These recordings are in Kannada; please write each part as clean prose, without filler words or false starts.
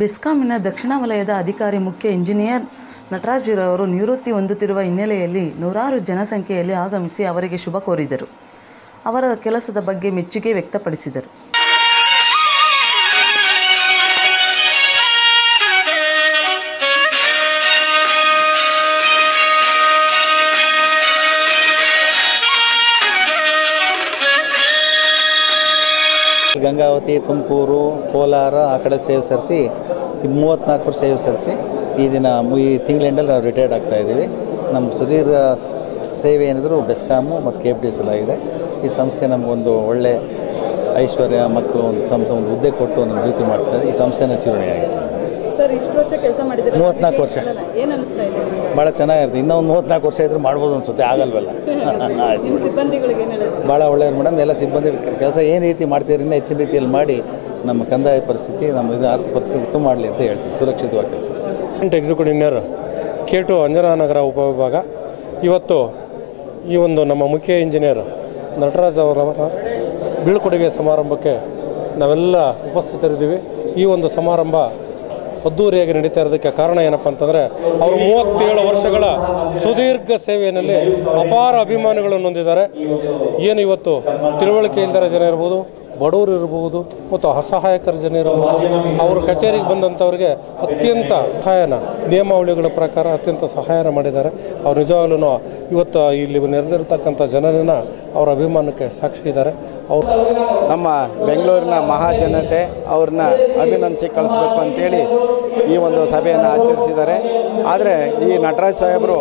ಬೆಸ್ಕಾಂನ ದಕ್ಷಿಣ ವಲಯದ ಅಧಿಕಾರಿ ಮುಖ್ಯ ಇಂಜಿನಿಯರ್ ನಟರಾಜ್ರವರು ನಿವೃತ್ತಿ ಹೊಂದುತ್ತಿರುವ ಹಿನ್ನೆಲೆಯಲ್ಲಿ ನೂರಾರು ಜನಸಂಖ್ಯೆಯಲ್ಲಿ ಆಗಮಿಸಿ ಅವರಿಗೆ ಶುಭ ಕೋರಿದರು. ಅವರ ಕೆಲಸದ ಬಗ್ಗೆ ಮೆಚ್ಚುಗೆ ವ್ಯಕ್ತಪಡಿಸಿದರು. ಗಂಗಾವತಿ, ತುಮಕೂರು, ಕೋಲಾರ ಆ ಕಡೆ ಸೇವೆ ಸರಿಸಿ 34 ವರ್ಷ ಸೇವೆ ಸರಿಸಿ ಈ ತಿಂಗಳ ಎಂಡಲ್ಲಿ ನಾವು ರಿಟೈರ್ಡ್ ಆಗ್ತಾಯಿದ್ದೀವಿ. ನಮ್ಮ ಸುದೀರ್ಘ ಸೇವೆ ಏನಿದ್ರು ಬೆಸ್ಕಾಮು ಮತ್ತು KFDS ಆಗಿದೆ. ಈ ಸಂಸ್ಥೆ ನಮಗೊಂದು ಒಳ್ಳೆ ಐಶ್ವರ್ಯ ಮಕ್ಕಳು ಒಂದು ಹುದ್ದೆ ಕೊಟ್ಟು ನಮ್ಗೆ ಪ್ರೀತಿ ಮಾಡ್ತಾರೆ. ಈ ಸಂಸ್ಥೆನ ಜೀವನವಾಗಿದೆ. ಸರ್, ಇಷ್ಟು ವರ್ಷ ಕೆಲಸ ಮಾಡಿದ್ರೆ 34 ವರ್ಷ ಏನು ಅನಿಸ್ತಾ ಇದೆ? ಭಾಳ ಚೆನ್ನಾಗಿರುತ್ತೆ. ಇನ್ನೂ ಒಂದು 34 ವರ್ಷ ಇದ್ರೂ ಮಾಡ್ಬೋದು ಅನ್ಸುತ್ತೆ, ಆಗಲ್ವಲ್ಲ. ನಿಮ್ಮ ಸಿಬ್ಬಂದಿಗಳಿಗೆ ಏನು ಹೇಳೋದು? ಭಾಳ ಒಳ್ಳೆಯದು ಮೇಡಮ್. ಎಲ್ಲ ಸಿಬ್ಬಂದಿ ಕೆಲಸ ಏನು ರೀತಿ ಮಾಡ್ತೀರಿ ಇನ್ನೂ ಹೆಚ್ಚಿನ ರೀತಿಯಲ್ಲಿ ಮಾಡಿ ನಮ್ಮ ಕಂದಾಯ ಪರಿಸ್ಥಿತಿ, ನಮ್ಮ ಆರ್ಥಿಕ ಪರಿಸ್ಥಿತಿ ಉತ್ತಮ ಮಾಡಲಿ ಅಂತ ಹೇಳ್ತೀವಿ. ಸುರಕ್ಷಿತವಾಗಿ ಕೆಲಸ. ಎಕ್ಸಿಕ್ಯೂಟಿವ್ ಇಂಜಿನಿಯರ್ K2 ಅಂಜನಾನಗರ ಉಪವಿಭಾಗ. ಇವತ್ತು ಈ ಒಂದು ನಮ್ಮ ಮುಖ್ಯ ಇಂಜಿನಿಯರ್ ನಟರಾಜ್ ಅವರ ಬೀಳ್ಕೊಡುಗೆ ಸಮಾರಂಭಕ್ಕೆ ನಾವೆಲ್ಲ ಉಪಸ್ಥಿತರಿದ್ದೀವಿ. ಈ ಒಂದು ಸಮಾರಂಭ ಅದ್ದೂರಿಯಾಗಿ ನಡೀತಾ ಇರೋದಕ್ಕೆ ಕಾರಣ ಏನಪ್ಪ ಅಂತಂದರೆ, ಅವರು 37 ವರ್ಷಗಳ ಸುದೀರ್ಘ ಸೇವೆಯಲ್ಲಿ ಅಪಾರ ಅಭಿಮಾನಿಗಳನ್ನು ಹೊಂದಿದ್ದಾರೆ. ಏನು ಇವತ್ತು ತಿಳುವಳಿಕೆ ಇಲ್ಲದ ಜನ ಇರ್ಬೋದು, ಬಡವರು ಇರ್ಬೋದು ಮತ್ತು ಅಸಹಾಯಕರ ಜನ ಇರ್ಬೋದು, ಅವರು ಕಚೇರಿಗೆ ಬಂದಂಥವ್ರಿಗೆ ಅತ್ಯಂತ ಸಹಾಯನ ನಿಯಮಾವಳಿಗಳ ಪ್ರಕಾರ ಅತ್ಯಂತ ಸಹಾಯನ ಮಾಡಿದ್ದಾರೆ. ಅವ್ರು ನಿಜವಾಗ್ಲೂ ಇವತ್ತು ಇಲ್ಲಿ ನೆರೆದಿರ್ತಕ್ಕಂಥ ಜನರನ್ನ ಅವರ ಅಭಿಮಾನಕ್ಕೆ ಸಾಕ್ಷಿ ಇದ್ದಾರೆ. ಅವರು ನಮ್ಮ ಬೆಂಗಳೂರಿನ ಮಹಾಜನತೆ ಅವ್ರನ್ನ ಅಭಿನಂದಿಸಿ ಕಳಿಸ್ಬೇಕು ಅಂತೇಳಿ ಈ ಒಂದು ಸಭೆಯನ್ನು ಆಚರಿಸಿದ್ದಾರೆ. ಆದರೆ ಈ ನಟರಾಜ್ ಸಾಹೇಬರು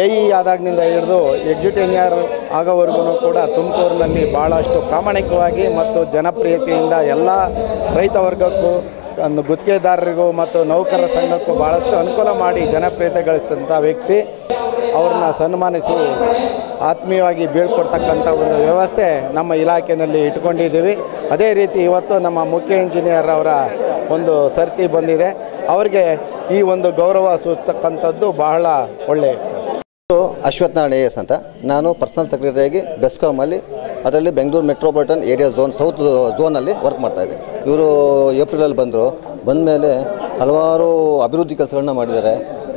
AE ಆದಾಗಿನಿಂದ ಹಿಡಿದು ಎಕ್ಸಿಕ್ಯೂಟಿವ್ ಇಂಜಿನಿಯರ್ ಆಗೋವರೆಗೂ ಕೂಡ ತುಮಕೂರಿನಲ್ಲಿ ಭಾಳಷ್ಟು ಪ್ರಾಮಾಣಿಕವಾಗಿ ಮತ್ತು ಜನಪ್ರಿಯತೆಯಿಂದ ಎಲ್ಲ ರೈತ ವರ್ಗಕ್ಕೂ, ಒಂದು ಗುತ್ತಿಗೆದಾರರಿಗೂ ಮತ್ತು ನೌಕರರ ಸಂಘಕ್ಕೂ ಭಾಳಷ್ಟು ಅನುಕೂಲ ಮಾಡಿ ಜನಪ್ರಿಯತೆ ಗಳಿಸಿದಂಥ ವ್ಯಕ್ತಿ. ಅವ್ರನ್ನ ಸನ್ಮಾನಿಸಿ ಆತ್ಮೀಯವಾಗಿ ಬೀಳ್ಕೊಡ್ತಕ್ಕಂಥ ಒಂದು ವ್ಯವಸ್ಥೆ ನಮ್ಮ ಇಲಾಖೆಯಲ್ಲಿ ಇಟ್ಕೊಂಡಿದ್ದೀವಿ. ಅದೇ ರೀತಿ ಇವತ್ತು ನಮ್ಮ ಮುಖ್ಯ ಇಂಜಿನಿಯರ್ ಅವರ ಒಂದು ಸರ್ತಿ ಬಂದಿದೆ. ಅವರಿಗೆ ಈ ಒಂದು ಗೌರವ ಸೂಚಿಸ್ತಕ್ಕಂಥದ್ದು ಬಹಳ ಒಳ್ಳೆಯ ಕೆಲಸ. ಅಶ್ವಥ್ ನಾರಾಯಣ AS ಅಂತ. ನಾನು ಪರ್ಸನಲ್ ಸೆಕ್ರೆಟರಿಯಾಗಿ ಬೆಸ್ಕಾಮಲ್ಲಿ, ಅದರಲ್ಲಿ ಬೆಂಗಳೂರು ಮೆಟ್ರೋಪಾಲಿಟನ್ ಏರಿಯಾ ಸೌತ್ ಝೋನಲ್ಲಿ ವರ್ಕ್ ಮಾಡ್ತಾಯಿದ್ದೆ. ಇವರು ಏಪ್ರಿಲಲ್ಲಿ ಬಂದ ಮೇಲೆ ಹಲವಾರು ಅಭಿವೃದ್ಧಿ ಕೆಲಸಗಳನ್ನ ಮಾಡಿದ್ದಾರೆ.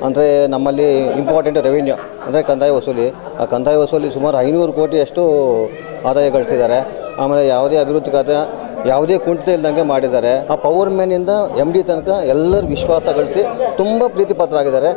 ಅಂದರೆ ನಮ್ಮಲ್ಲಿ ಇಂಪಾರ್ಟೆಂಟ್ ರೆವಿನ್ಯೂ ಅಂದರೆ ಕಂದಾಯ ವಸೂಲಿ, ಆ ಕಂದಾಯ ವಸೂಲಿ ಸುಮಾರು 500 ಕೋಟಿಯಷ್ಟು ಆದಾಯ ಗಳಿಸಿದ್ದಾರೆ. ಆಮೇಲೆ ಯಾವುದೇ ಅಭಿವೃದ್ಧಿ ಖಾತೆ ಯಾವುದೇ ಕುಂಠಿತ ಇಲ್ಲದಂಗೆ ಮಾಡಿದ್ದಾರೆ. ಆ ಪವರ್ ಮ್ಯಾನಿಂದ MD ತನಕ ಎಲ್ಲರ ವಿಶ್ವಾಸ ಗಳಿಸಿ ತುಂಬ ಪ್ರೀತಿ ಪಾತ್ರರಾಗಿದ್ದಾರೆ.